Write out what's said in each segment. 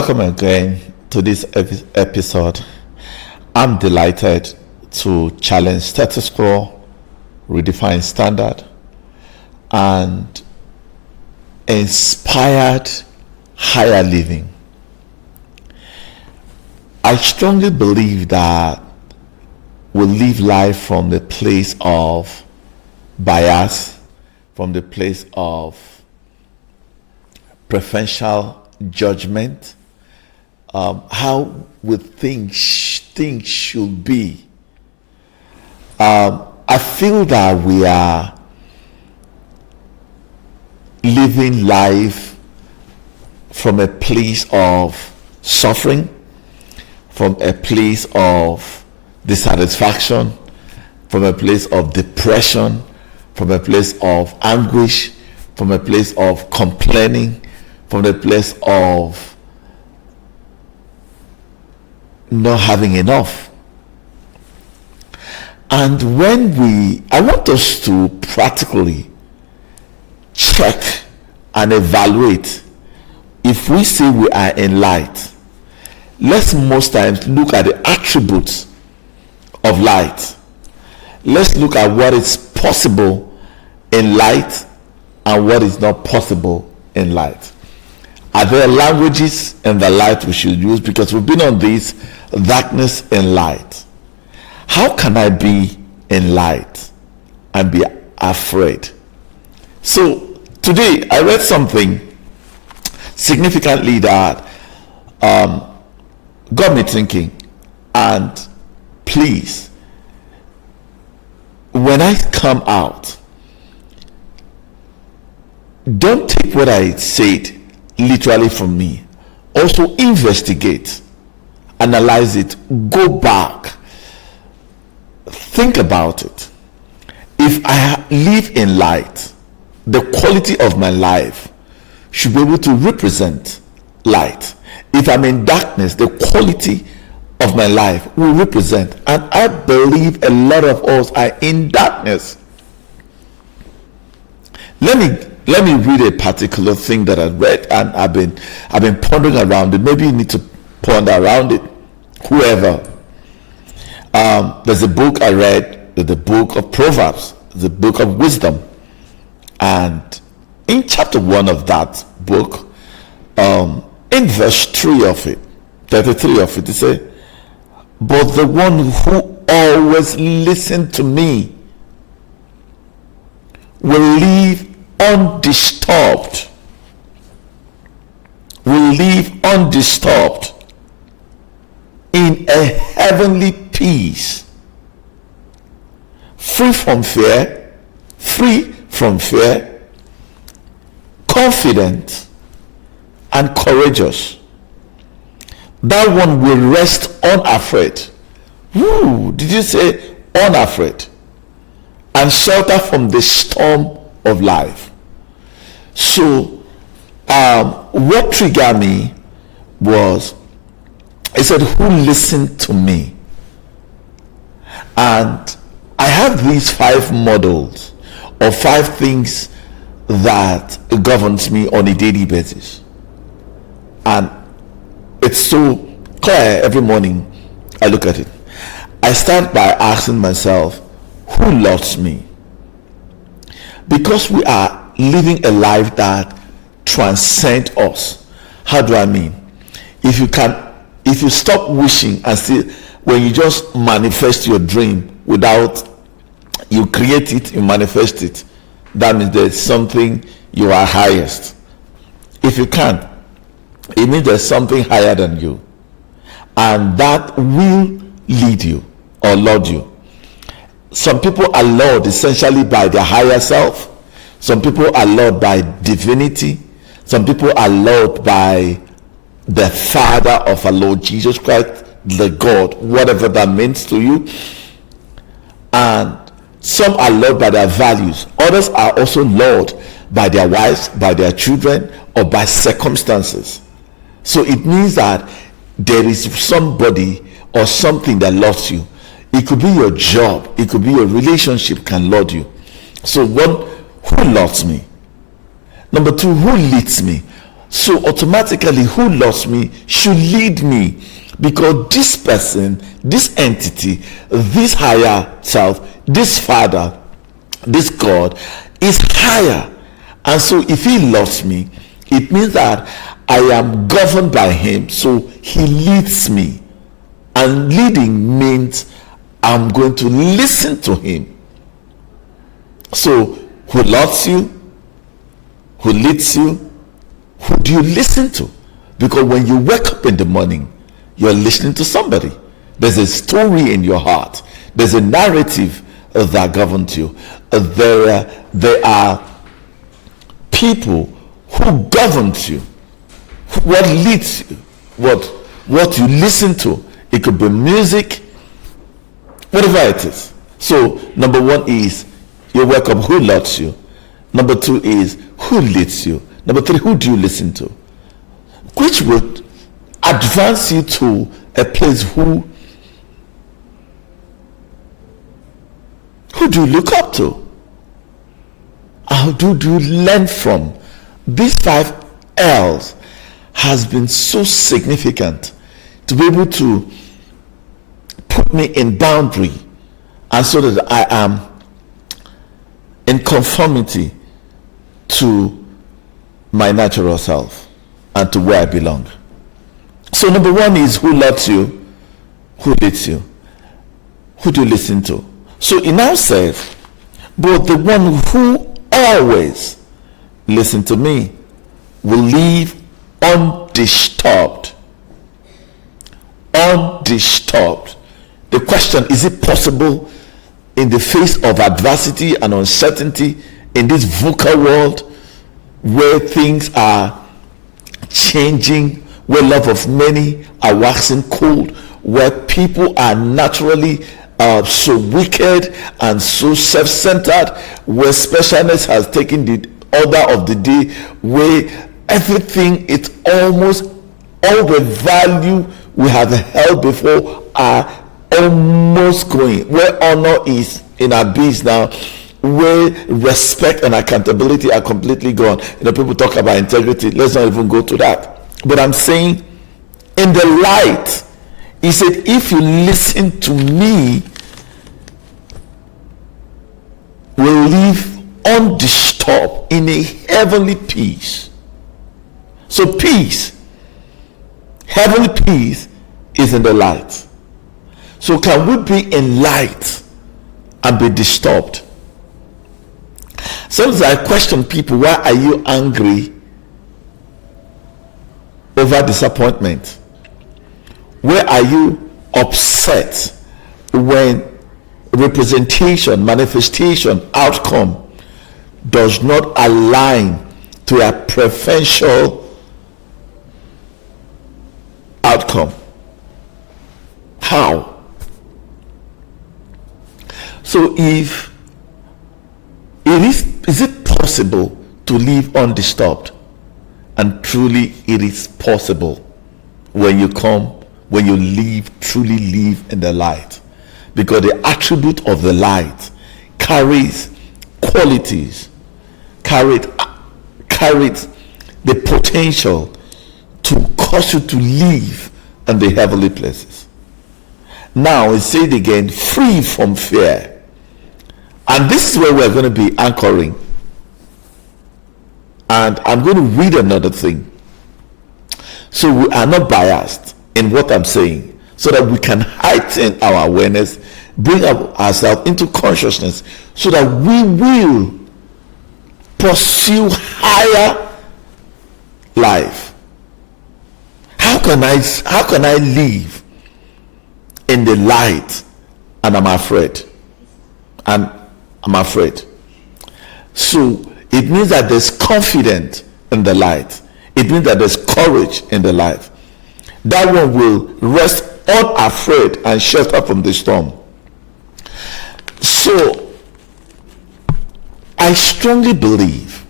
Welcome again to this episode. I'm delighted to challenge status quo, redefine standard, and inspired higher living. I strongly believe that we live life from the place of bias, from the place of preferential judgment, how we think things should be. I feel that we are living life from a place of suffering, from a place of dissatisfaction, from a place of depression, from a place of anguish, from a place of complaining, from the place of not having enough. And I want us to practically check and evaluate if we say we are in light. Let's most times look at the attributes of light. Let's look at what is possible in light and what is not possible in light. Are there languages in the light we should use? Because we've been on this darkness in light. How can I be in light and be afraid? So today I read something significantly that got me thinking. And please, when I come out, don't take what I said literally from me. Also investigate, analyze it, go back, think about it. If I live in light, the quality of my life should be able to represent light. If I'm in darkness, the quality of my life will represent. And I believe a lot of us are in darkness. Let me read a particular thing that I read, and I've been pondering around it. Maybe you need to ponder around it. Whoever. There's a book I read, the book of Proverbs, the book of wisdom. And in chapter 1 of that book, in verse 33 of it, it says, "But the one who always listens to me will live undisturbed, in a heavenly peace, free from fear, confident and courageous. That one will rest unafraid." Woo, did you say unafraid? "And shelter from the storm of life." So what triggered me was, it said, "Who listened to me?" And I have these 5 models or 5 things that governs me on a daily basis. And it's so clear every morning I look at it. I start by asking myself, who loves me? Because we are living a life that transcends us. How do I mean? If you stop wishing and see, when you just manifest your dream without, you create it, you manifest it, that means there's something you are highest. If you can't, it means there's something higher than you, and that will lead you or lord you. Some people are lured essentially by their higher self. Some people are lured by divinity. Some people are lured by the Father of our Lord Jesus Christ, the God, whatever that means to you. And some are lured by their values. Others are also lured by their wives, by their children, or by circumstances. So it means that there is somebody or something that loves you. It could be your job, it could be your relationship can lord you. So one, who loves me? Number 2, who leads me? So automatically, who loves me should lead me, because this person, this entity, this higher self, this Father, this God is higher. And so if he loves me, it means that I am governed by him, so he leads me. And leading means I'm going to listen to him. So who loves you, who leads you, who do you listen to? Because when you wake up in the morning, you're listening to somebody. There's a story in your heart. There's a narrative that governs you. There are people who govern you. What leads you? What you listen to? It could be music, whatever it is. So number one is you wake up, who loves you? Number two is who leads you? Number three, who do you listen to? Which would advance you to a place who do you look up to? How do you learn from? These 5 L's has been so significant to be able to put me in boundary, and so that I am in conformity to my natural self and to where I belong. So number one is who loves you, who leads you, who do you listen to? So he now says, but the one who always listen to me will live undisturbed. Undisturbed. The question, is it possible in the face of adversity and uncertainty in this VUCA world, where things are changing, where love of many are waxing cold, where people are naturally so wicked and so self-centered, where specialness has taken the order of the day, where everything, it's almost all the value we have held before are almost going, where honor is in abyss now, where respect and accountability are completely gone. People talk about integrity. Let's not even go to that. But I'm saying, in the light, he said, if you listen to me, will live undisturbed in a heavenly peace. So peace, heavenly peace, is in the light. So can we be in light and be disturbed? Sometimes I question people, why are you angry over disappointment? Where are you upset when representation, manifestation, outcome does not align to a preferential outcome? How? So if is it possible to live undisturbed? And truly it is possible when you truly live in the light, because the attribute of the light carries qualities, carried the potential to cause you to live in the heavenly places. Now it said again, free from fear. And this is where we're going to be anchoring. And I'm going to read another thing, so we are not biased in what I'm saying, so that we can heighten our awareness, bring ourselves into consciousness, so that we will pursue higher life. How can I live in the light and I'm afraid? So it means that there's confidence in the light. It means that there's courage in the light. That one will rest unafraid and shelter from the storm. So I strongly believe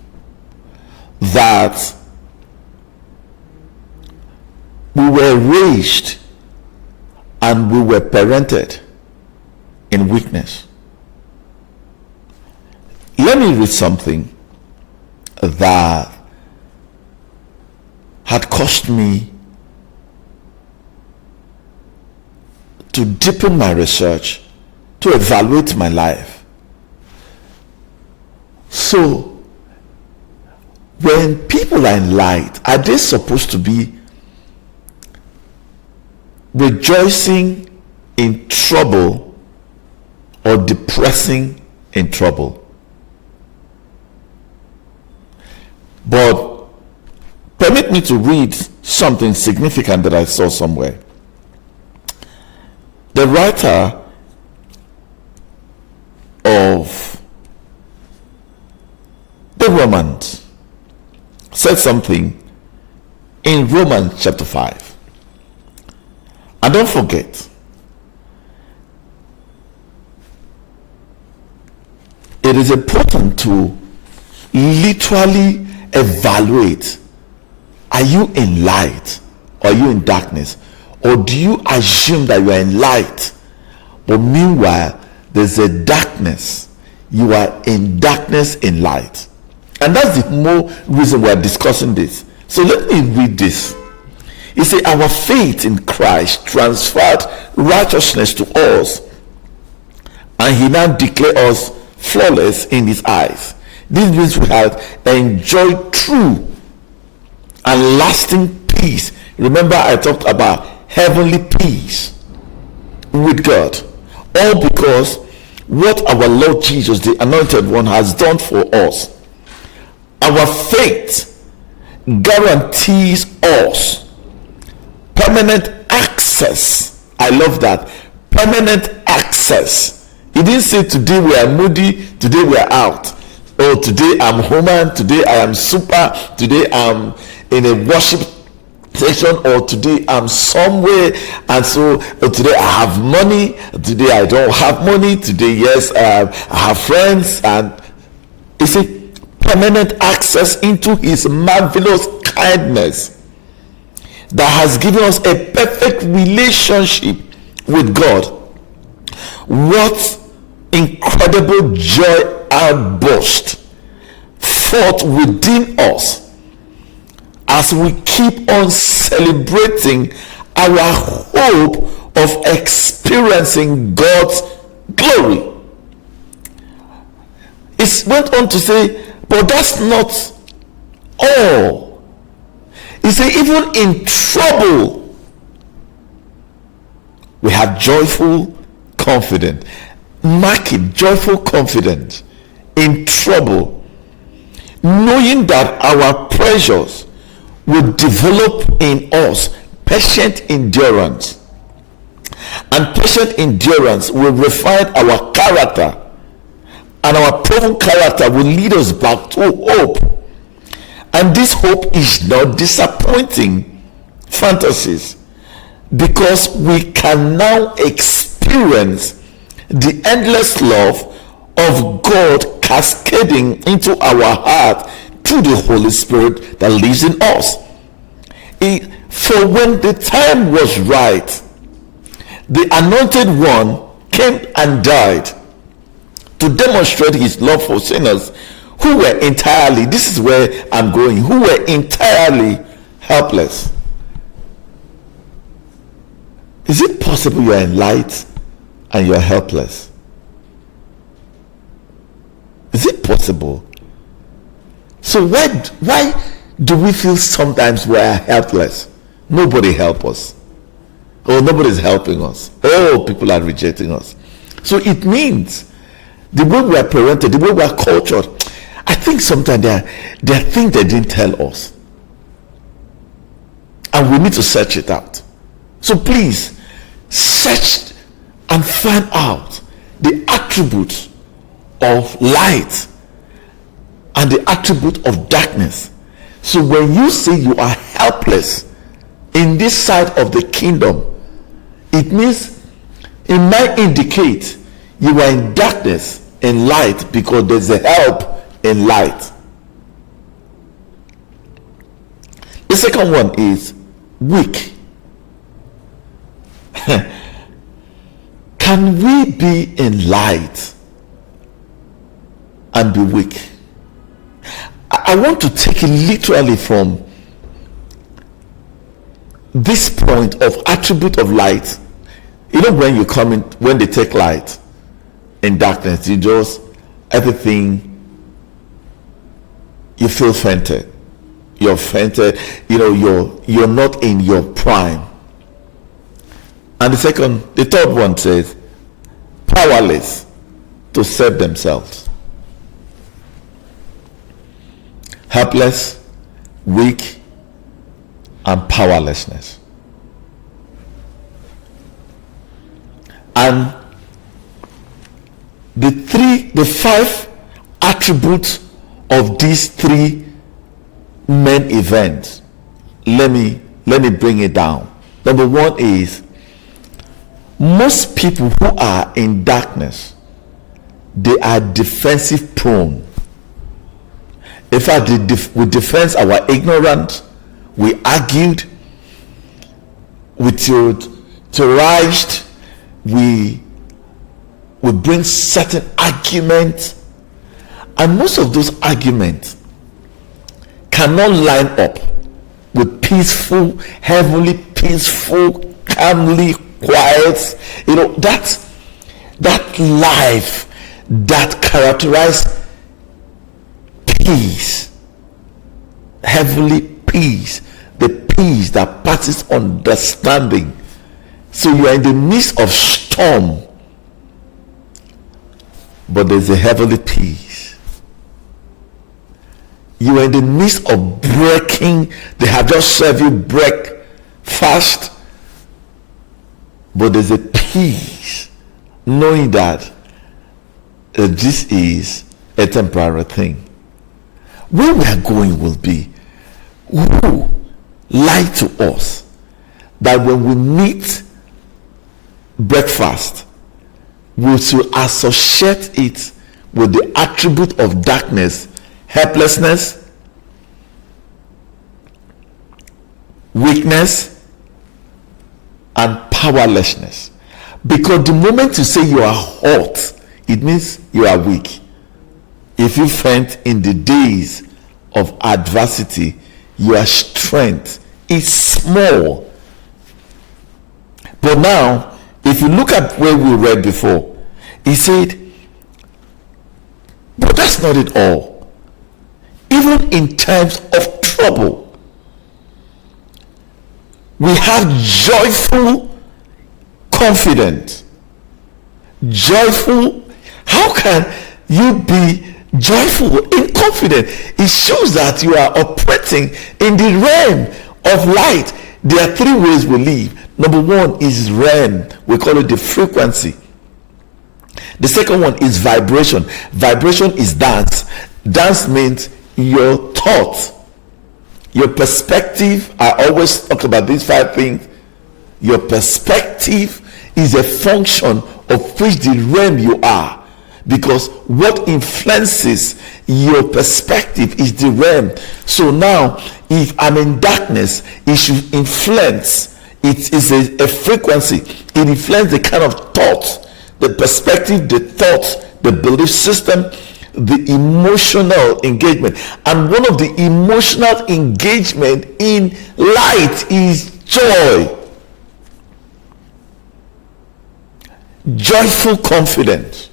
that we were raised and we were parented in weakness. Let me read something that had caused me to deepen my research, to evaluate my life. So, when people are in light, are they supposed to be rejoicing in trouble or depressing in trouble? But permit me to read something significant that I saw somewhere. The writer of the Romans said something in Romans chapter 5. And don't forget, it is important to literally evaluate, are you in light or are you in darkness? Or do you assume that you are in light, but meanwhile there's a darkness? You are in darkness in light. And that's the more reason we're discussing this. So let me read this. He said, our faith in Christ transferred righteousness to us, and he now declared us flawless in his eyes. This means we have enjoyed true and lasting peace. Remember, I talked about heavenly peace with God, all because what our Lord Jesus, the Anointed One, has done for us. Our faith guarantees us permanent access. I love that. Permanent access. He didn't say today we are moody, today we are out. Oh, today I'm human, today I am super, today I'm in a worship session, or today I'm somewhere, and so today I have money, today I don't have money, today yes, I have friends. And you see, permanent access into his marvelous kindness that has given us a perfect relationship with God. What incredible joy outburst fought within us as we keep on celebrating our hope of experiencing God's glory. It went on to say, but that's not all. He said, even in trouble, we have joyful confidence. Mark it, joyful confidence in trouble, knowing that our pressures will develop in us patient endurance, and patient endurance will refine our character, and our proven character will lead us back to hope. And this hope is not disappointing fantasies, because we can now experience the endless love of God cascading into our heart through the Holy Spirit that lives in us. For when the time was right, the Anointed One came and died to demonstrate his love for sinners who were entirely, this is where I'm going, who were entirely helpless. Is it possible you are in light and you are helpless? Is it possible? So why do we feel sometimes we are helpless? Nobody help us. Oh, nobody is helping us. Oh, people are rejecting us. So it means the way we are parented, the way we are cultured, I think sometimes there are things they didn't tell us. And we need to search it out. So please, search and find out the attributes of light and the attribute of darkness. So when you say you are helpless in this side of the kingdom, it means it might indicate you are in darkness in light, because there's a help in light. The second one is weak. Can we be in light and be weak? I want to take it literally from this point of attribute of light, when you come in, when they take light in darkness, you just, everything, you feel fainted. You're fainted, you're not in your prime. And the third one says, powerless to save themselves. Helpless, weak, and powerlessness. And the five attributes of these three main events, let me bring it down. Number one is, most people who are in darkness, they are defensive prone. In fact, we defend our ignorance, we argued, we terrorized, we bring certain arguments, and most of those arguments cannot line up with peaceful, heavenly, peaceful, calmly, quiet, that life that characterizes peace, heavenly peace, the peace that passes understanding. So you are in the midst of storm, but there's a heavenly peace. You are in the midst of breaking. They have just served you breakfast, but there's a peace, knowing that this is a temporary thing. Where we are going will be, who lied to us that when we meet breakfast, we should associate it with the attribute of darkness, helplessness, weakness, and powerlessness. Because the moment you say you are hot, it means you are weak. If you faint in the days of adversity, your strength is small. But now, if you look at where we read before, he said, but that's not it all. Even in times of trouble, we have joyful confidence. Joyful. How can you be joyful in confidence? It shows that you are operating in the realm of light. There are three ways we live. Number one is realm. We call it the frequency. The second one is vibration. Vibration is dance. Dance means your thought, your perspective. I always talk about these five things. Your perspective is a function of which the realm you are, because what influences your perspective is the realm. So now, if I'm in darkness, it should influence. It is a frequency. It influences the kind of thought, the perspective, the thought, the belief system, the emotional engagement. And one of the emotional engagement in light is joy. Joyful confidence.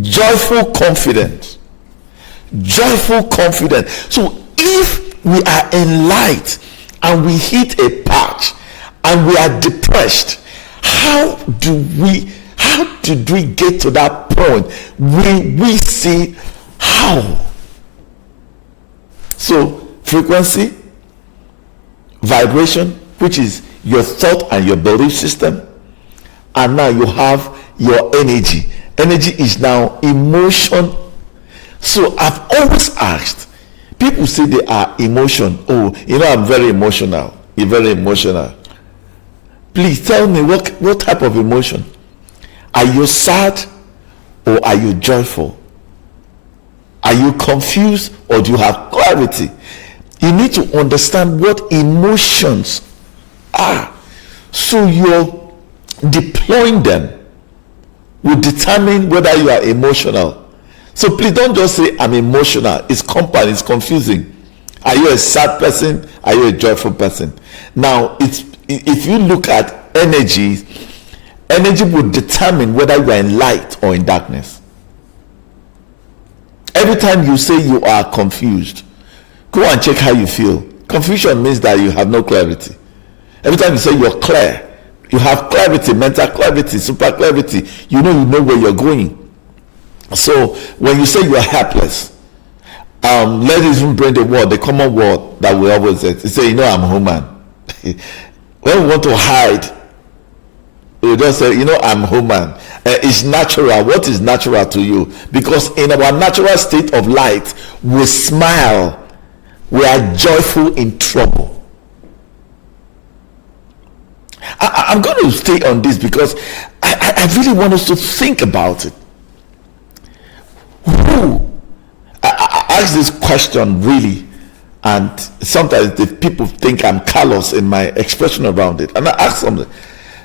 Joyful confidence. Joyful confidence. So if we are in light and we hit a patch and we are depressed, how did we get to that point where we see how? So frequency, vibration, which is your thought and your belief system, and now you have your energy. Energy is now emotion. So I've always asked, people say they are emotion. Oh, I'm very emotional. You're very emotional. Please tell me what type of emotion. Are you sad or are you joyful? Are you confused or do you have clarity? You need to understand what emotions are. So you're deploying them will determine whether you are emotional. So please don't just say I'm emotional. It's compound, it's confusing. Are you a sad person? Are you a joyful person? Now, if you look at energy will determine whether you are in light or in darkness. Every time you say you are confused, go and check how you feel. Confusion means that you have no clarity. Every time you say you're clear, you have clarity, mental clarity, super clarity. You know where you're going. So when you say you are helpless, let's even bring the common word that we always say, I'm human. When we want to hide, we just say, I'm human. It's natural. What is natural to you? Because in our natural state of light, we smile. We are joyful in trouble. I'm going to stay on this because I really want us to think about it. I ask this question really, and sometimes the people think I'm callous in my expression around it. And I ask them,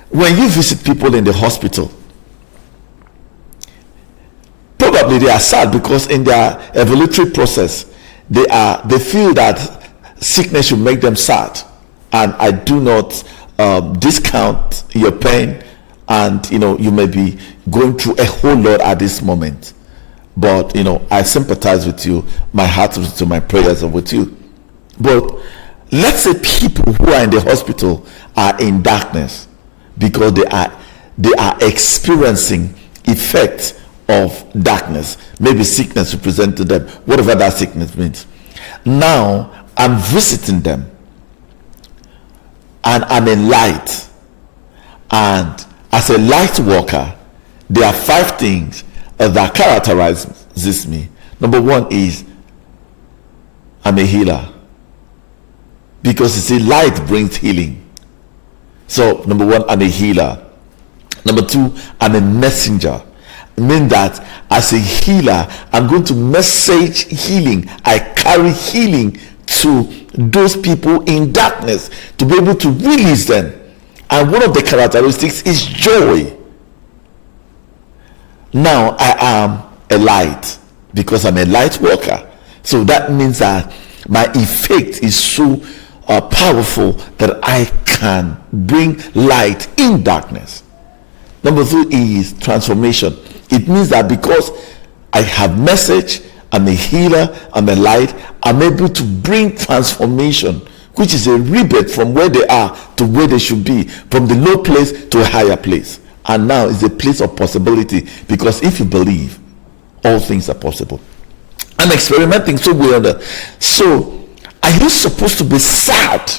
when you visit people in the hospital, probably they are sad because in their evolutionary process, they feel that sickness should make them sad. And I do not discount your pain, and you may be going through a whole lot at this moment. But I sympathize with you. My heart is to my prayers are with you. But let's say people who are in the hospital are in darkness because they are experiencing effects of darkness. Maybe sickness represents to them, whatever that sickness means. Now I'm visiting them, and I'm in light. And as a light worker, there are 5 things that characterizes me. Number 1 is I'm a healer, because you see, light brings healing. So number 1, I'm a healer. Number 2, I'm a messenger. It means that as a healer, I'm going to message healing. I carry healing to those people in darkness to be able to release them. And one of the characteristics is joy. Now I am a light because I'm a light worker. So that means that my effect is so powerful that I can bring light in darkness. Number 3 is transformation. It means that because I have message, I'm a healer, I'm a light, I'm able to bring transformation, which is a rebirth from where they are to where they should be, from the low place to a higher place. And now it's a place of possibility, because if you believe, all things are possible. I'm experimenting so weird. So are you supposed to be sad?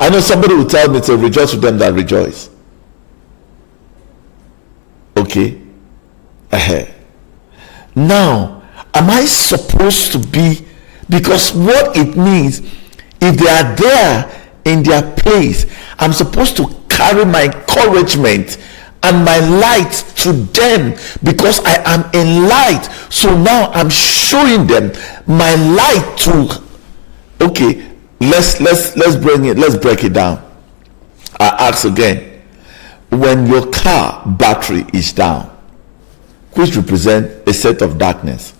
I know somebody will tell me to rejoice with them that rejoice. Okay. Now, am I supposed to be? Because what it means, if they are there in their place, I'm supposed to carry my encouragement and my light to them, because I am in light. So now I'm showing them my light to. Okay, let's break it down. I ask again. When your car battery is down, which represents a set of darkness,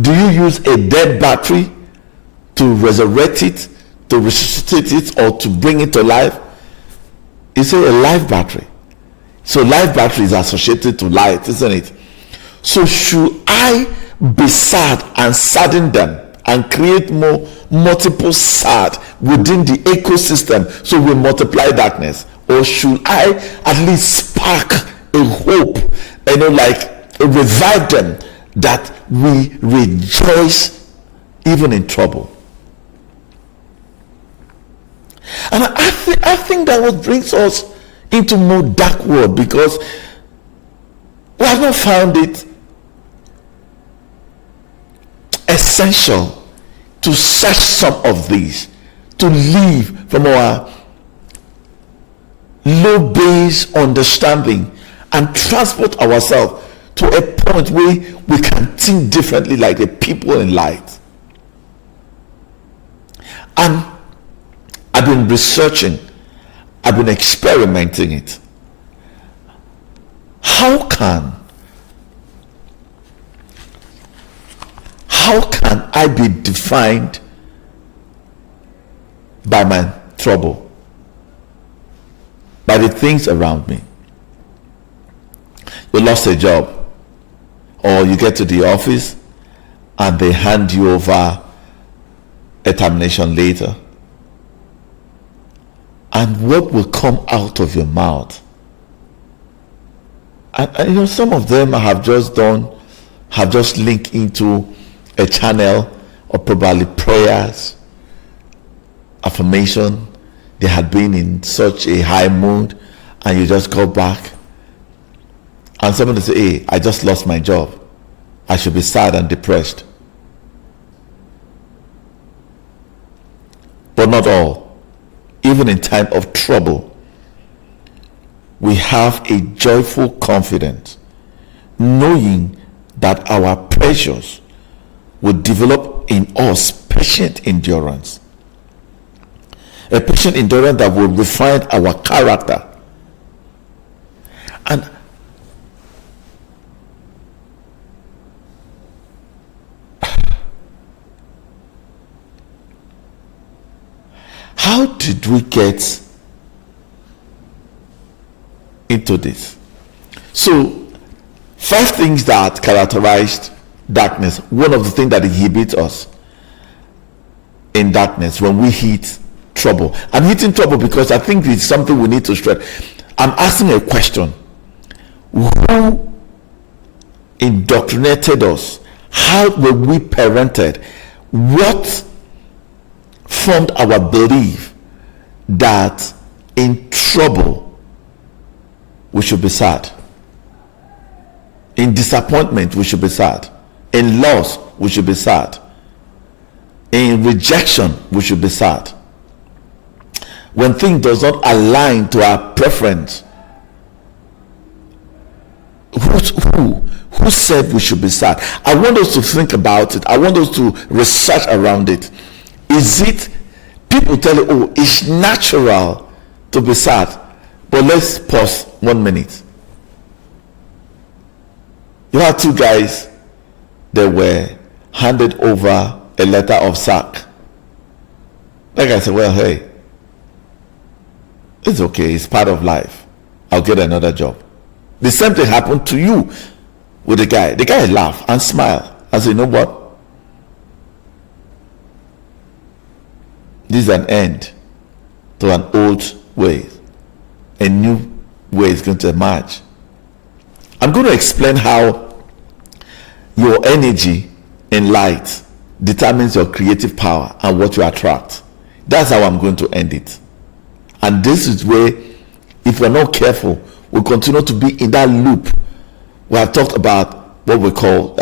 do you use a dead battery to resurrect it, to resuscitate it, or to bring it to life? It's a live battery. So live battery is associated to light, isn't it? So should I be sad and sadden them and create multiple sad within the ecosystem so we multiply darkness? Or should I at least spark a hope, like revive them, that we rejoice even in trouble? And I think that what brings us into more dark world, because we have not found it essential to search some of these, to live from our low base understanding and transport ourselves to a point where we can think differently like the people in light. And I've been researching, I've been experimenting it. How can I be defined by my trouble, by the things around me. You lost a job, or you get to the office and they hand you over a termination letter. And what will come out of your mouth? And some of them have just linked into a channel of probably prayers, affirmation. They had been in such a high mood, and you just go back and somebody say, hey, I just lost my job. I should be sad and depressed. But not all. Even in time of trouble, we have a joyful confidence, knowing that our pressures will develop in us patient endurance. A patient endurance that will refine our character. And how did we get into this? So, 5 things that characterized darkness. One of the things that inhibits us in darkness when we hit trouble. I'm hitting trouble because I think it's something we need to stress. I'm asking a question. Who indoctrinated us? How were we parented? What formed our belief that in trouble we should be sad? In disappointment we should be sad. In loss we should be sad. In rejection we should be sad. When things does not align to our preference, who said we should be sad? I want us to think about it. I want us to research around it. Is it, people tell you, oh, it's natural to be sad. But let's pause 1 minute. You had 2 guys that were handed over a letter of sack. That guy said, well, hey, it's okay, it's part of life. I'll get another job. The same thing happened to you with the guy. The guy laughed and smiled and said, you know what? This is an end to an old way. A new way is going to emerge. I'm going to explain how your energy in light determines your creative power and what you attract. That's how I'm going to end it. And this is where, if we're not careful, we'll continue to be in that loop. We have talked about what we call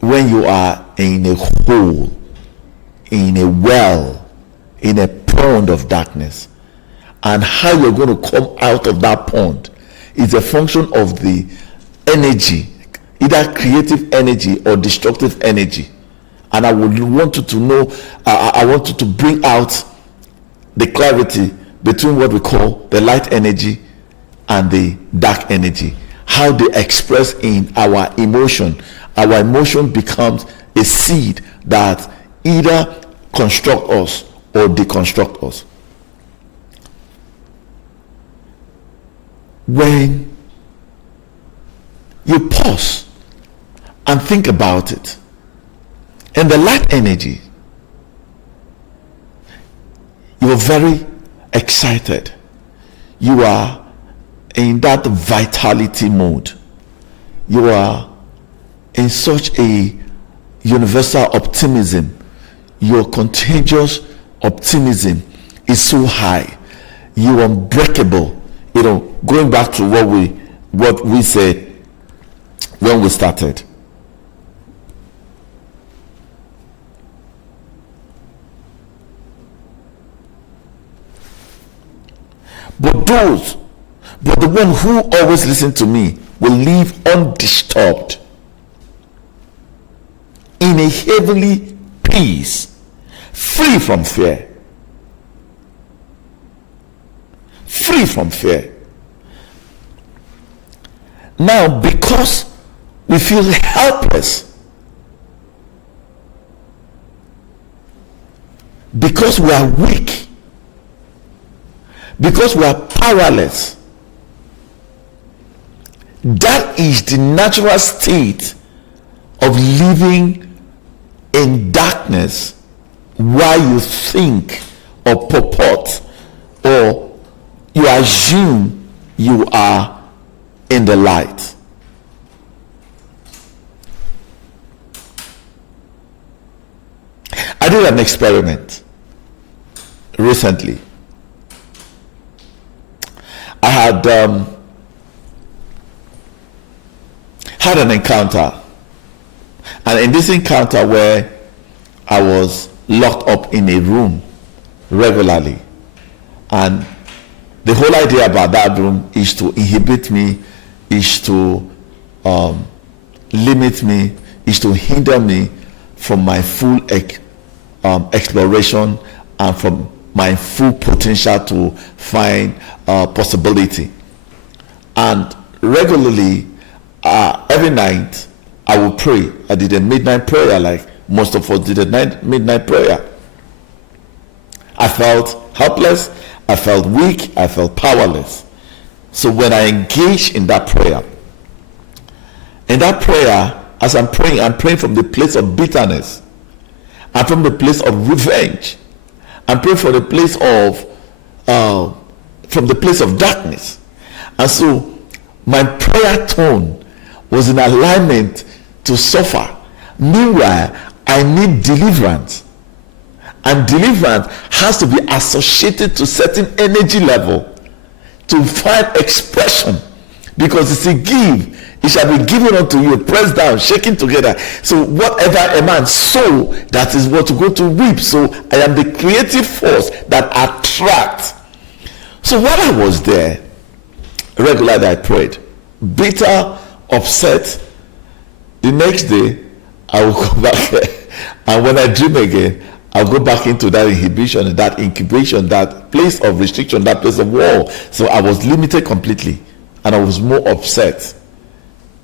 when you are in a hole, in a well, in a pond of darkness, and how you're going to come out of that pond is a function of the energy, either creative energy or destructive energy. And I would want you to know, I want you to bring out the clarity between what we call the light energy and the dark energy, how they express in our emotion. Our emotion becomes a seed that either construct us or deconstruct us. When you pause and think about it, and the light energy, you are very excited. You are in that vitality mode. You are in such a universal optimism. Your contagious optimism is so high. You are unbreakable. Going back to what we said when we started. But the one who always listen to me will live undisturbed in a heavenly peace, free from fear. Free from fear. Now, because we feel helpless, because we are weak, because we are powerless. That is the natural state of living in darkness while you think or purport or you assume you are in the light. I did an experiment recently. I had an encounter, and in this encounter where I was locked up in a room regularly, and the whole idea about that room is to inhibit me, is to limit me, is to hinder me from my full exploration and from my full potential to find possibility. And regularly, every night, I will pray. I did a midnight prayer, like most of us did a midnight prayer. I felt helpless, I felt weak, I felt powerless. So when I engage in that prayer, as I'm praying from the place of bitterness, and from the place of revenge, and praying from the place of darkness. And so my prayer tone was in alignment to suffer. Meanwhile, I need deliverance. And deliverance has to be associated to certain energy level to find expression. Because it's a give, it shall be given unto you, pressed down, shaken together. So whatever a man sow, that is what you go to reap. So I am the creative force that attracts. So while I was there, regularly I prayed, bitter, upset. The next day, I will come back and when I dream again, I'll go back into that inhibition, that incubation, that place of restriction, that place of wall. So I was limited completely, and I was more upset.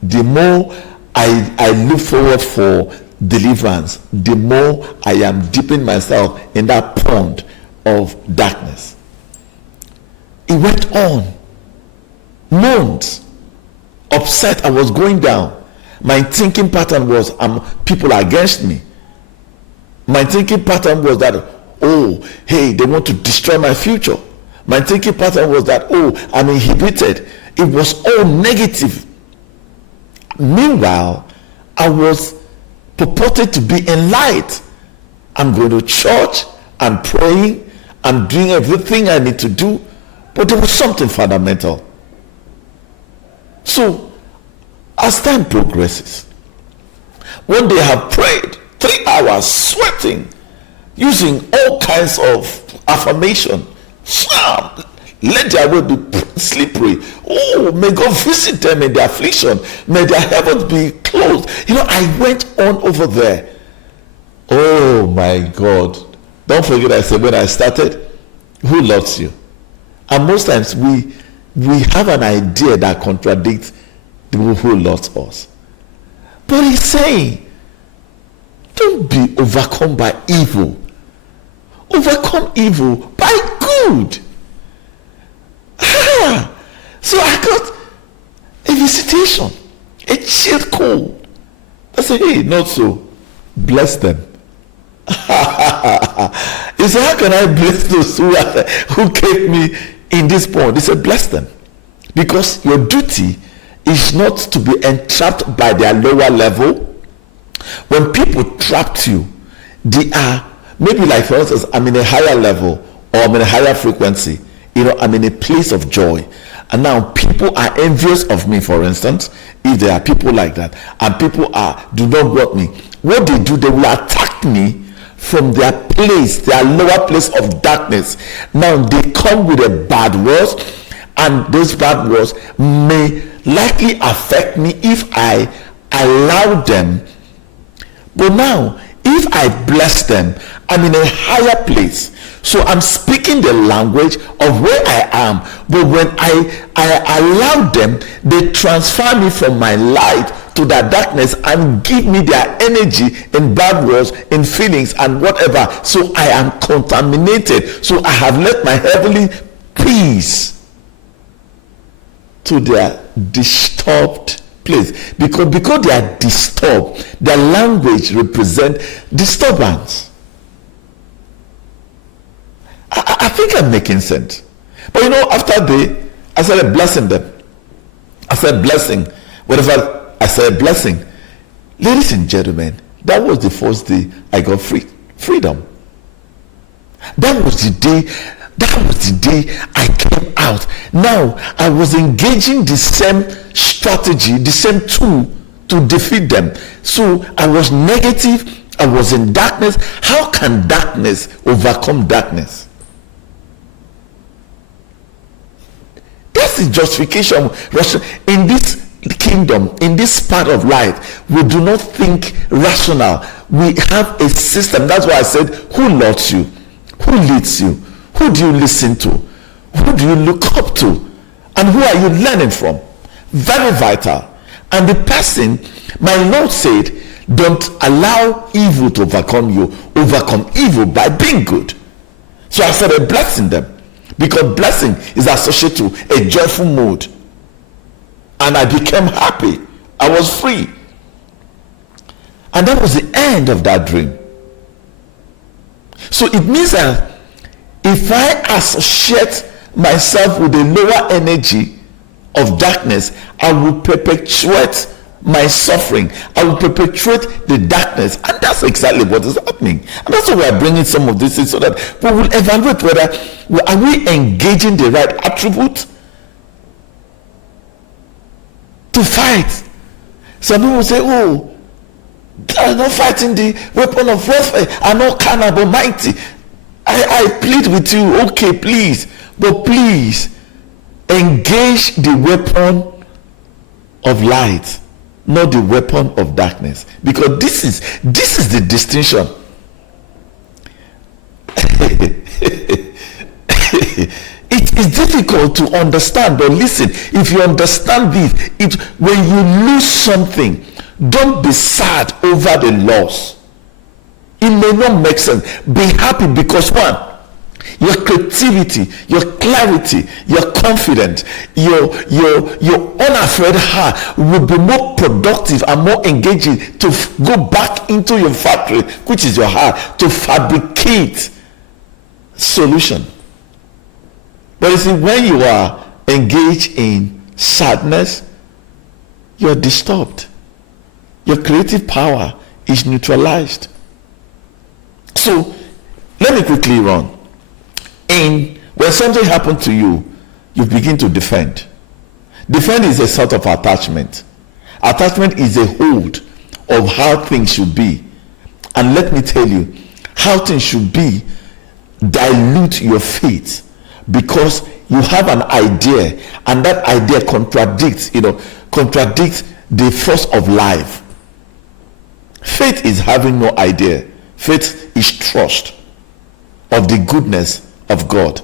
The more I look forward for deliverance, the more I am dipping myself in that pond of darkness. It went on months. Upset, I was going down. My thinking pattern was, people are against me. My thinking pattern was that, they want to destroy my future. My thinking pattern was that, I'm inhibited. It was all negative. Meanwhile, I was purported to be in light. I'm going to church, I'm praying, I'm doing everything I need to do, but there was something fundamental. So, as time progresses, one day I have prayed 3 hours, sweating, using all kinds of affirmation. Let their way be slippery. May God visit them in their affliction. May their heavens be closed. I went on over there. Oh my God. Don't forget I said when I started, who loves you? And most times we have an idea that contradicts the who loves us. But he's saying, don't be overcome by evil. Overcome evil by good. So I got a visitation, a chill cold. I said, hey, not so. Bless them. He said, how can I bless those who kept me in this pond? He said, bless them. Because your duty is not to be entrapped by their lower level. When people trapped you, they are, maybe like for instance, I'm in a higher level or I'm in a higher frequency. I'm in a place of joy. And now people are envious of me, for instance, if there are people like that, and people do not want me. What they do, they will attack me from their place, their lower place of darkness. Now they come with a bad words, and those bad words may likely affect me if I allow them. But now, if I bless them, I'm in a higher place. So I'm speaking the language of where I am. But when I allow them, they transfer me from my light to that darkness and give me their energy in bad words, in feelings, and whatever. So I am contaminated. So I have let my heavenly peace to their disturbed place. Because they are disturbed, their language represents disturbance. I think I'm making sense. But after I started blessing them. I said blessing. Whatever I said blessing. Ladies and gentlemen, that was the first day I got freedom. That was the day I came out. Now I was engaging the same strategy, the same tool to defeat them. So I was negative, I was in darkness. How can darkness overcome darkness? That's the justification. In this kingdom, in this part of life, we do not think rational. We have a system. That's why I said, who loves you? Who leads you? Who do you listen to? Who do you look up to? And who are you learning from? Very vital. And the person, my Lord said, don't allow evil to overcome you. Overcome evil by being good. So I started blessing them. Because blessing is associated to a joyful mood. And I became happy. I was free. And that was the end of that dream. So it means that if I associate myself with a lower energy of darkness, I will perpetuate my suffering. I will perpetuate the darkness. And that's exactly what is happening. And that's why we are bringing some of this in, so that we will evaluate whether are we engaging the right attribute to fight. Some people say, I'm not fighting the weapon of warfare. I'm not carnal but mighty. I plead with you, okay, please. But please, engage the weapon of light, not the weapon of darkness. Because this is the distinction. It is difficult to understand, but listen, if you understand this, when you lose something, don't be sad over the loss. It may not make sense. Be happy because one, your creativity, your clarity, your confidence, your unafraid heart will be more productive and more engaging to go back into your factory, which is your heart, to fabricate solution. But you see, when you are engaged in sadness, you're disturbed. Your creative power is neutralized. So let me quickly run. When something happened to you, you begin to defend. Defend is a sort of attachment. Attachment is a hold of how things should be. And let me tell you, how things should be dilute your faith, because you have an idea, and that idea contradicts the force of life. Faith is having no idea. Faith is trust of the goodness of God.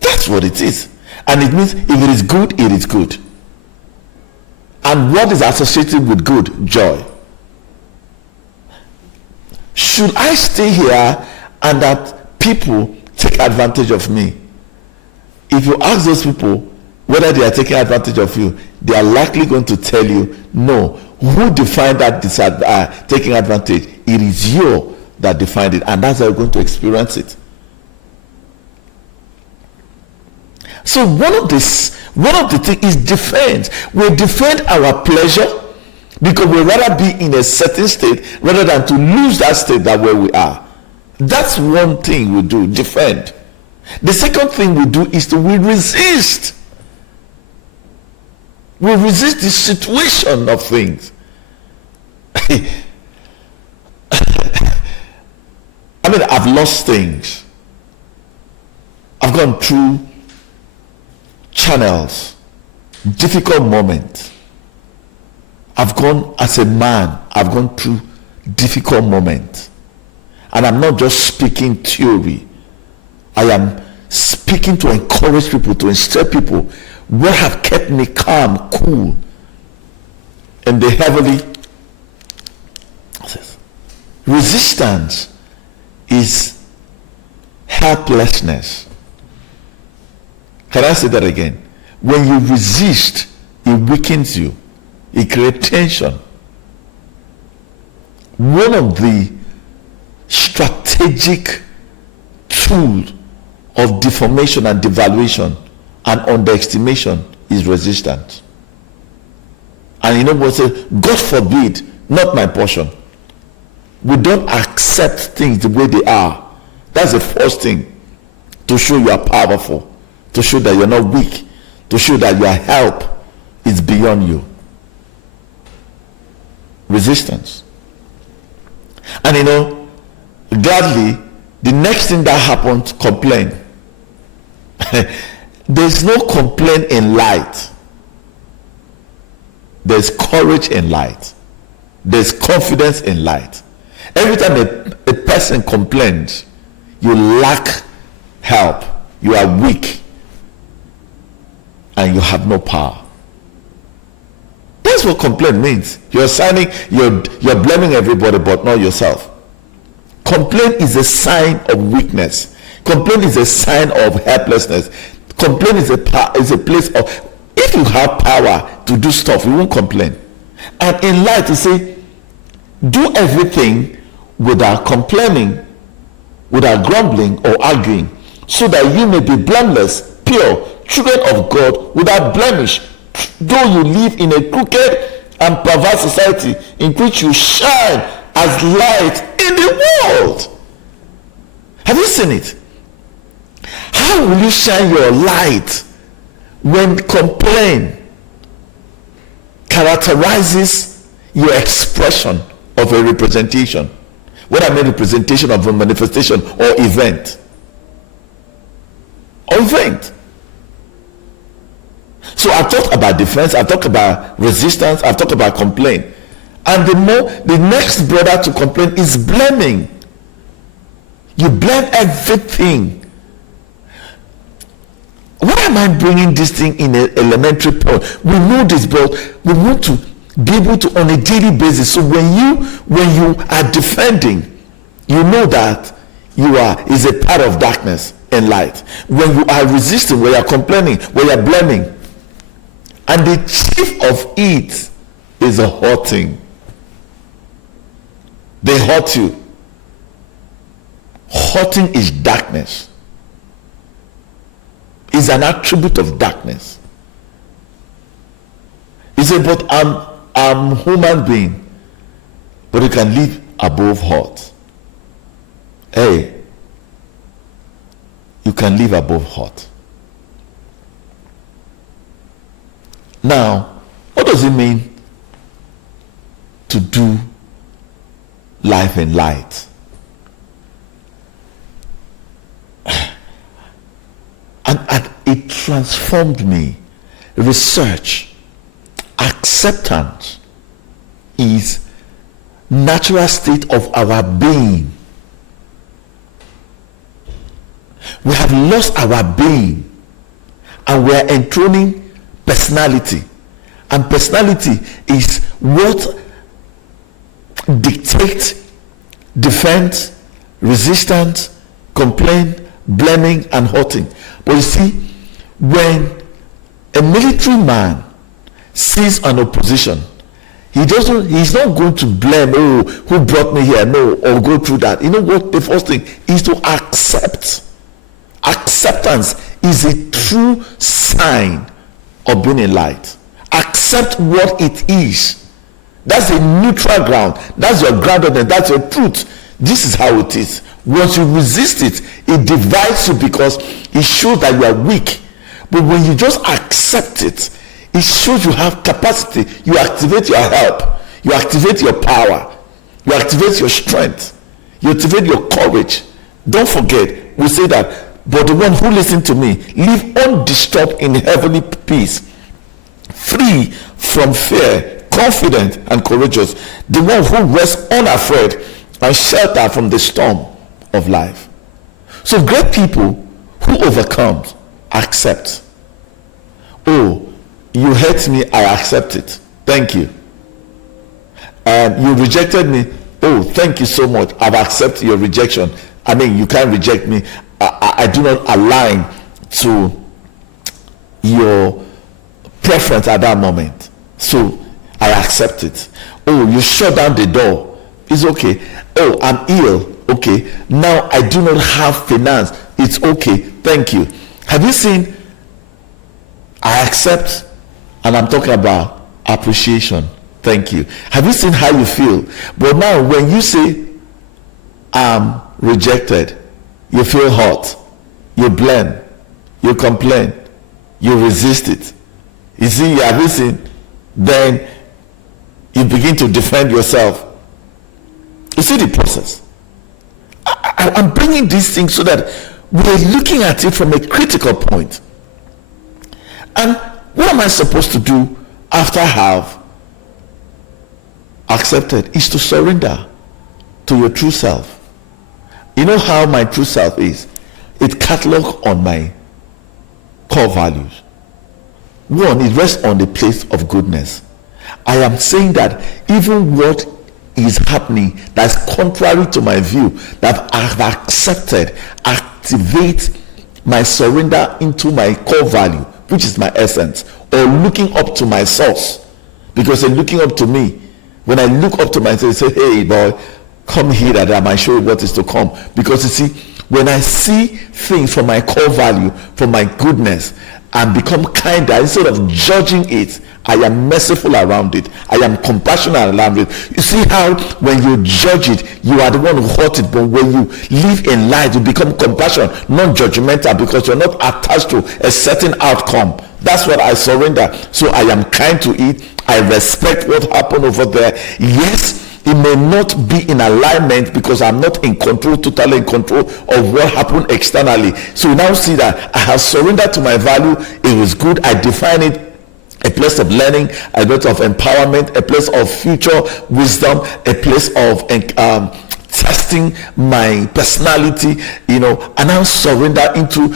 That's what it is. And it means if it is good, it is good. And what is associated with good? Joy. Should I stay here and that people take advantage of me? If you ask those people whether they are taking advantage of you, they are likely going to tell you no. Who defined that taking advantage? It is you that defined it, and that's how you're going to experience it. So one of the things is defense. We defend our pleasure because we rather be in a certain state rather than to lose that state that where we are. That's one thing we do, defend. The second thing we do is we resist. We resist the situation of things. I mean, I've lost things. I've gone through channels, difficult moments. I've gone as a man, I've gone through difficult moments. And I'm not just speaking theory. I am speaking to encourage people, to instruct people. What have kept me calm, cool, in the heavenly. Resistance is helplessness. Can I say that again? When you resist, it weakens you. It creates tension. One of the strategic tools of deformation and devaluation and underestimation is resistance. And you know what? Say, God forbid, not my portion. We don't accept things the way they are. That's the first thing to show you are powerful, to show that you're not weak, to show that your help is beyond you. Resistance. And you know, gladly, the next thing that happened, complain. There's no complaint in light. There's courage in light. There's confidence in light. Every time a person complains, you lack help, you are weak, and you have no power. That's what complaint means. You're blaming everybody but not yourself. Complaint is a sign of weakness. Complaint is a sign of helplessness. Complaint is a place of, if you have power to do stuff, you won't complain. And in life, you say, do everything without complaining, without grumbling or arguing, so that you may be blameless, pure, children of God, without blemish, though you live in a crooked and perverse society in which you shine as light in the world. Have you seen it? How will you shine your light when complaint characterizes your expression of a representation? What I mean, representation of a manifestation or event. So I've talked about defense, I've talked about resistance, I've talked about complaint. And the next brother to complain is blaming. You blame everything. Why am I bringing this thing in an elementary point? We know this, but we want to be able to, on a daily basis. So when you are defending, you know that is a part of darkness and light. When you are resisting, when you are complaining, when you are blaming, and the chief of it is a hurting. They hurt you. Hurting is darkness. Is an attribute of darkness. He said, but I'm human being, but you can live above hurt. Hey, you can live above hurt. Now, what does it mean to do life in light? And it transformed me. Research, acceptance is natural state of our being. We have lost our being and we are enthroning personality. And personality is what dictates defense, resistance, complaint, blaming, and hurting. But you see, when a military man sees an opposition, he's not going to blame, oh, who brought me here, no, or go through that. You know what? The first thing is to accept. Acceptance is a true sign of being in light. Accept what it is. That's a neutral ground. That's your groundedness. That's your truth. This is how it is. Once you resist it, it divides you because it shows that you are weak. But when you just accept it, it shows you have capacity. You activate your help. You activate your power. You activate your strength. You activate your courage. Don't forget, we say that, but the one who listens to me live undisturbed in heavenly peace, free from fear, confident and courageous. The one who rests unafraid and shelter from the storm of life. So great people who overcome accept. Oh, you hurt me, I accept it. Thank you. You rejected me. Oh, thank you so much. I've accepted your rejection. I mean, you can't reject me. I do not align to your preference at that moment. So I accept it. Oh, you shut down the door. It's okay. Oh, I'm ill. Okay. Now I do not have finance. It's okay. Thank you. Have you seen? I accept, and I'm talking about appreciation. Thank you. Have you seen how you feel? But now when you say I'm rejected, you feel hot, you blame, you complain, you resist it. You see, have you seen? Then you begin to defend yourself. You see the process. I'm bringing these things so that we're looking at it from a critical point. And what am I supposed to do after I have accepted is to surrender to your true self. You know how my true self is? It catalogs on my core values. One, it rests on the place of goodness. I am saying that even what is happening that's contrary to my view, that I've accepted, activate my surrender into my core value, which is my essence, or looking up to my source. Because in looking up to me, when I look up to myself, I say, hey boy, come here that I might show you what is to come. Because you see, when I see things from my core value, from my goodness, and become kinder, instead of judging it, I am merciful around it. I am compassionate around it. You see how when you judge it, you are the one who hurt it. But when you live in light, you become compassionate, not judgmental, because you're not attached to a certain outcome. That's what I surrender. So I am kind to it. I respect what happened over there. Yes, it may not be in alignment because I'm not in control, totally in control of what happened externally. So you now see that I have surrendered to my value. It was good. I define it a place of learning, a place of empowerment, a place of future wisdom, a place of testing my personality, and now surrender into,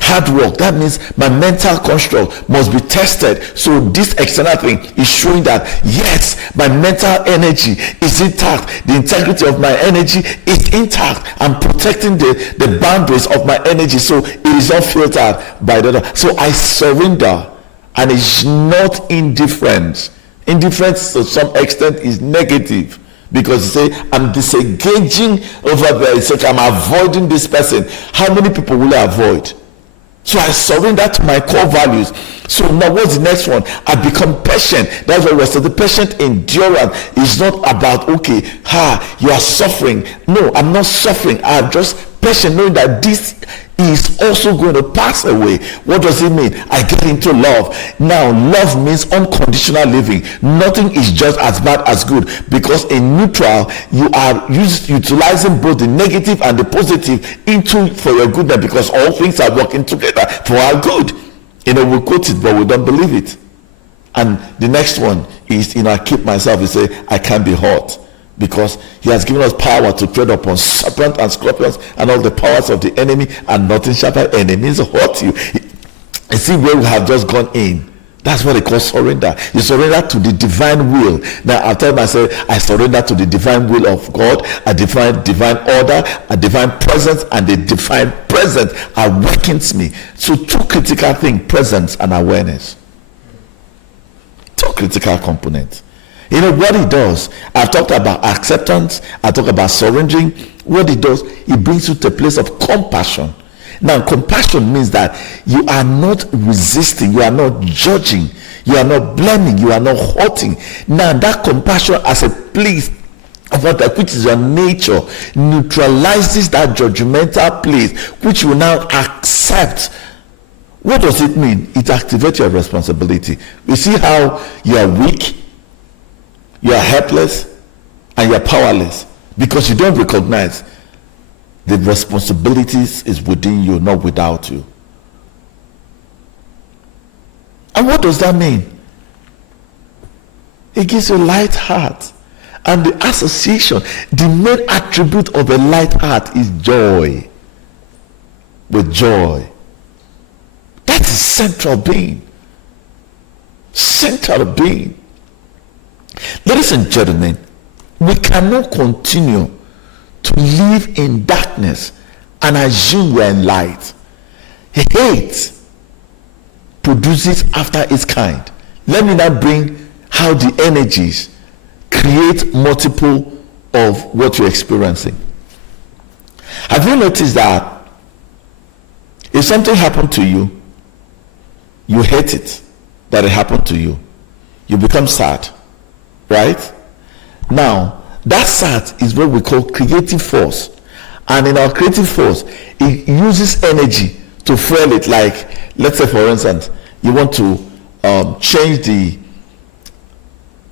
hard work. That means my mental construct must be tested. So this external thing is showing that yes, my mental energy is intact. The integrity of my energy is intact. I'm protecting the boundaries of my energy, so it is not filtered by the other. So I surrender, and it's not indifference. Indifference to some extent is negative. Because you say, I'm disengaging over there. It's like I'm avoiding this person. How many people will I avoid? So I surrender to my core values. So now what's the next one? I become patient. That's what we said. The patient endurance is not about, you are suffering. No, I'm not suffering. I'm just patient, knowing that this is also going to pass away. What does it mean? I get into love. Now, love means unconditional living. Nothing is just as bad as good, because in neutral, you are utilizing both the negative and the positive for your goodness, because all things are working together for our good. We quote it, but we don't believe it. And the next one is, I keep myself, you say, I can't be hurt. Because he has given us power to tread upon serpents and scorpions and all the powers of the enemy, and nothing shall by enemies hurt you. You see where we have just gone in. That's what they call surrender. You surrender to the divine will. Now I tell myself, I surrender to the divine will of God, a divine order, a divine presence, and the divine presence awakens me. So two critical things: presence and awareness. Two critical components. What it does, I've talked about acceptance, I talked about surrendering. What it does, it brings you to a place of compassion. Now, compassion means that you are not resisting, you are not judging, you are not blaming, you are not hurting. Now, that compassion as a place of that which is your nature neutralizes that judgmental place, which you now accept. What does it mean? It activates your responsibility. You see how you are weak, you are helpless, and you are powerless, because you don't recognize the responsibilities is within you, not without you. And what does that mean? It gives you a light heart. And the association, the main attribute of a light heart is joy. With joy. That is central being. Central being. Ladies and gentlemen, we cannot continue to live in darkness and assume we're in light. Hate produces after its kind. Let me now bring how the energies create multiple of what you're experiencing. Have you noticed that if something happened to you, you hate it that it happened to you, you become sad, right? Now, that sad is what we call creative force. And in our creative force, it uses energy to fuel it. Like, let's say for instance, you want to change the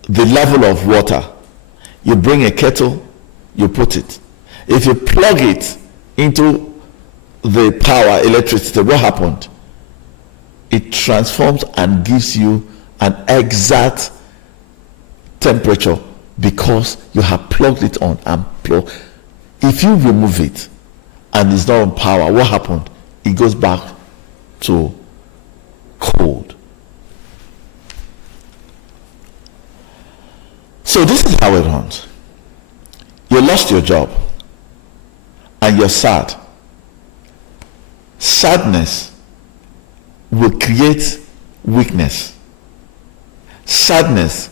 level of water. You bring a kettle, you put it. If you plug it into the power, electricity, what happened? It transforms and gives you an exact temperature because you have plugged it on and plugged. If you remove it and it's not on power, what happened? It goes back to cold. So this is how it runs. You lost your job and you're sad. Sadness will create weakness. Sadness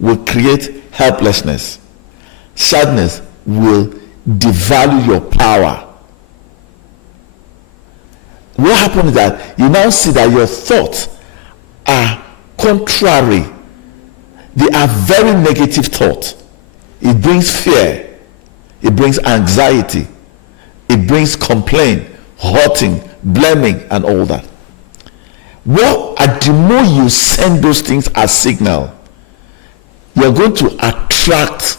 will create helplessness. Sadness will devalue your power. What happens is that you now see that your thoughts are contrary. They are very negative thoughts. It brings fear. It brings anxiety. It brings complaint, hurting, blaming, and all that. Well, at the more you send those things as signal, you're going to attract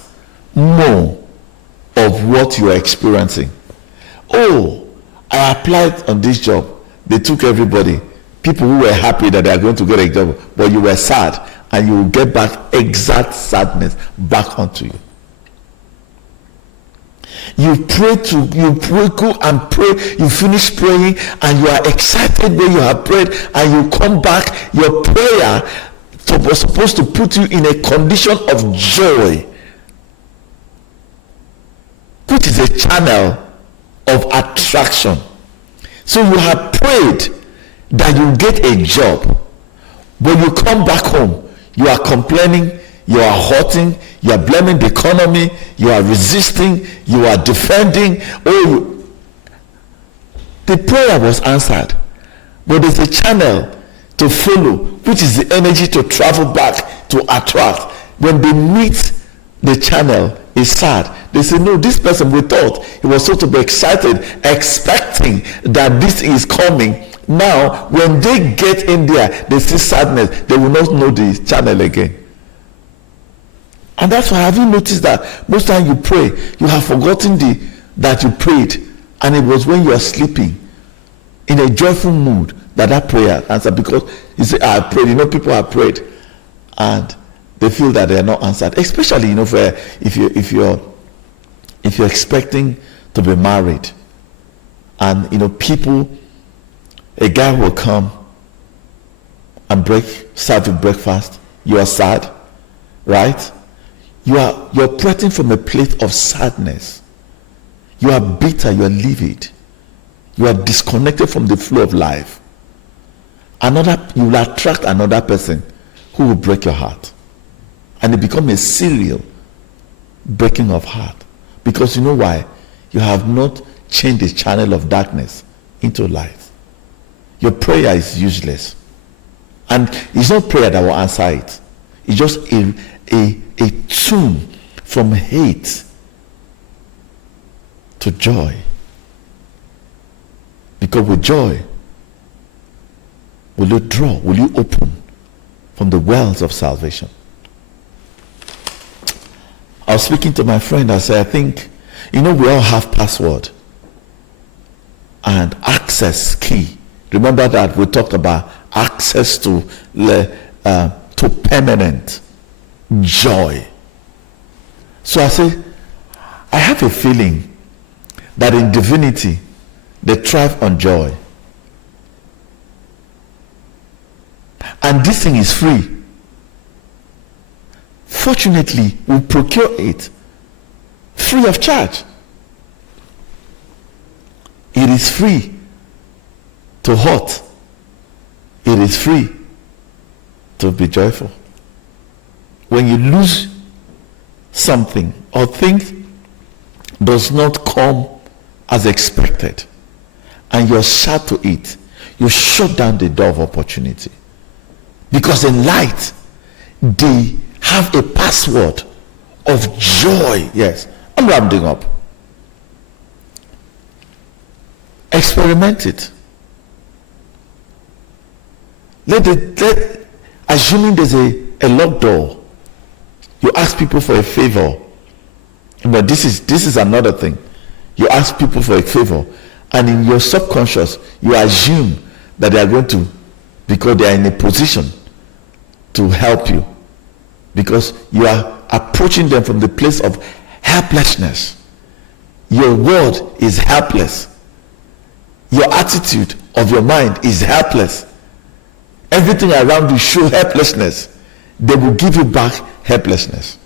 more of what you're experiencing. Oh, I applied on this job. They took everybody. People who were happy that they are going to get a job, but you were sad, and you will get back exact sadness back onto you. You pray, go and pray, you finish praying, and you are excited when you have prayed, and you come back, your prayer was supposed to put you in a condition of joy, which is a channel of attraction. So you have prayed that you get a job. When you come back home, you are complaining, you are hurting, you are blaming the economy, you are resisting, you are defending. Oh, the prayer was answered, but there's a channel to follow, which is the energy to travel back to attract. When they meet the channel, is sad. They say, no, this person, we thought he was so to be excited, expecting that this is coming. Now, when they get in there, they see sadness. They will not know the channel again. And that's why, have you noticed that most time you pray, you have forgotten that you prayed, and it was when you are sleeping in a joyful mood that prayer answered, because you say, I prayed. You know, people have prayed and they feel that they are not answered, especially, you know, for if you're expecting to be married, and you know, a guy will come and serve you breakfast. You are sad, right? You're operating from a place of sadness. You are bitter, you are livid, you are disconnected from the flow of life. You will attract another person who will break your heart, and it becomes a serial breaking of heart, because you know why? You have not changed the channel of darkness into light. Your prayer is useless, and it's not prayer that will answer it. It's just a tune from hate to joy, because with joy will you open from the wells of salvation. I was speaking to my friend. I said, I think, you know, we all have password and access key. Remember that we talked about access to permanent joy. So I say, I have a feeling that in divinity they thrive on joy, and this thing is free. fortunately we procure it free of charge. It is free to hurt. It is free to be joyful. When you lose something or things does not come as expected and you're sad to it, you shut down the door of opportunity. Because in light, they have a password of joy. Yes, I'm rounding up. Experiment it. Assuming there's a locked door, you ask people for a favor. But this is another thing. You ask people for a favor, and in your subconscious, you assume that they are going to, because they are in a position to help you, because you are approaching them from the place of helplessness. Your world is helpless. Your attitude of your mind is helpless. Everything around you shows helplessness. They will give you back helplessness.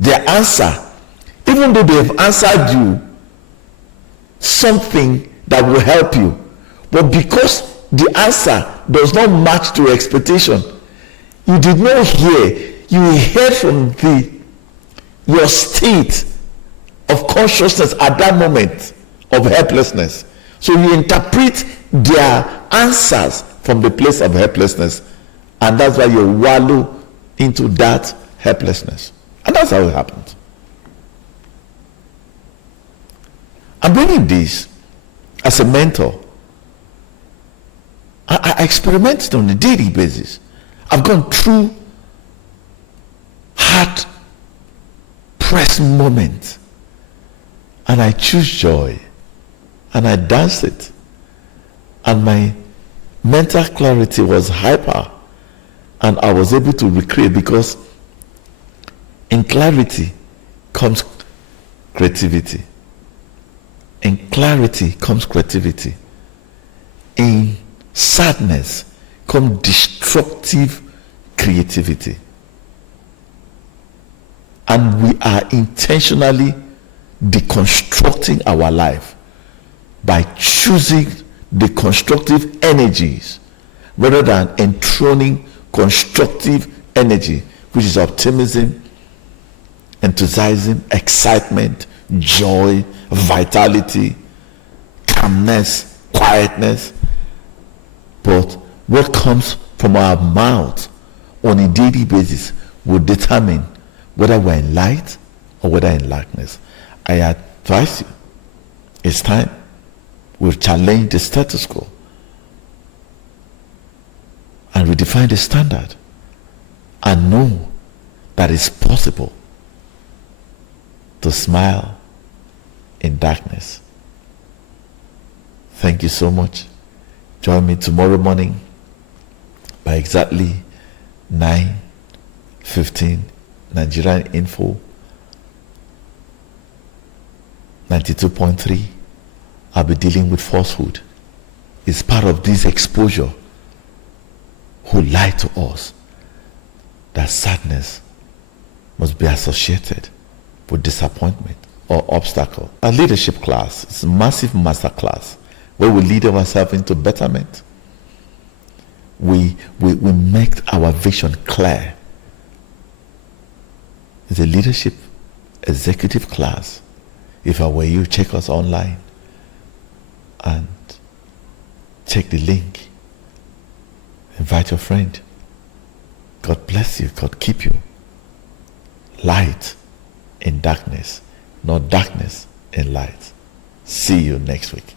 Their answer, even though they have answered you something that will help you, but because the answer does not match to expectation, you did not hear. You heard from your state of consciousness at that moment of helplessness. So you interpret their answers from the place of helplessness, and that's why you wallow into that helplessness. And that's how it happens. I'm bringing this as a mentor. I experiment it on a daily basis. I've gone through hard pressed moments, and I choose joy, and I dance it, and my mental clarity was hyper, and I was able to recreate, because in clarity comes creativity. In clarity comes creativity. In sadness comes destructive creativity. And we are intentionally deconstructing our life by choosing the constructive energies rather than enthroning constructive energy, which is optimism, enthusiasm, excitement, joy, vitality, calmness, quietness. But what comes from our mouth on a daily basis will determine whether we're in light or whether in darkness. I advise you, it's time we challenge the status quo and redefine the standard and know that it's possible to smile in darkness. Thank you so much. Join me tomorrow morning by exactly 9:15 Nigerian Info 92.3. I'll be dealing with falsehood. It's part of this exposure who lied to us that sadness must be associated with disappointment or obstacle. A leadership class is a massive master class where we lead ourselves into betterment. We make our vision clear. It's a leadership executive class. If I were you, check us online and check the link. Invite your friend. God bless you. God keep you. Light in darkness, not darkness in light. See you next week.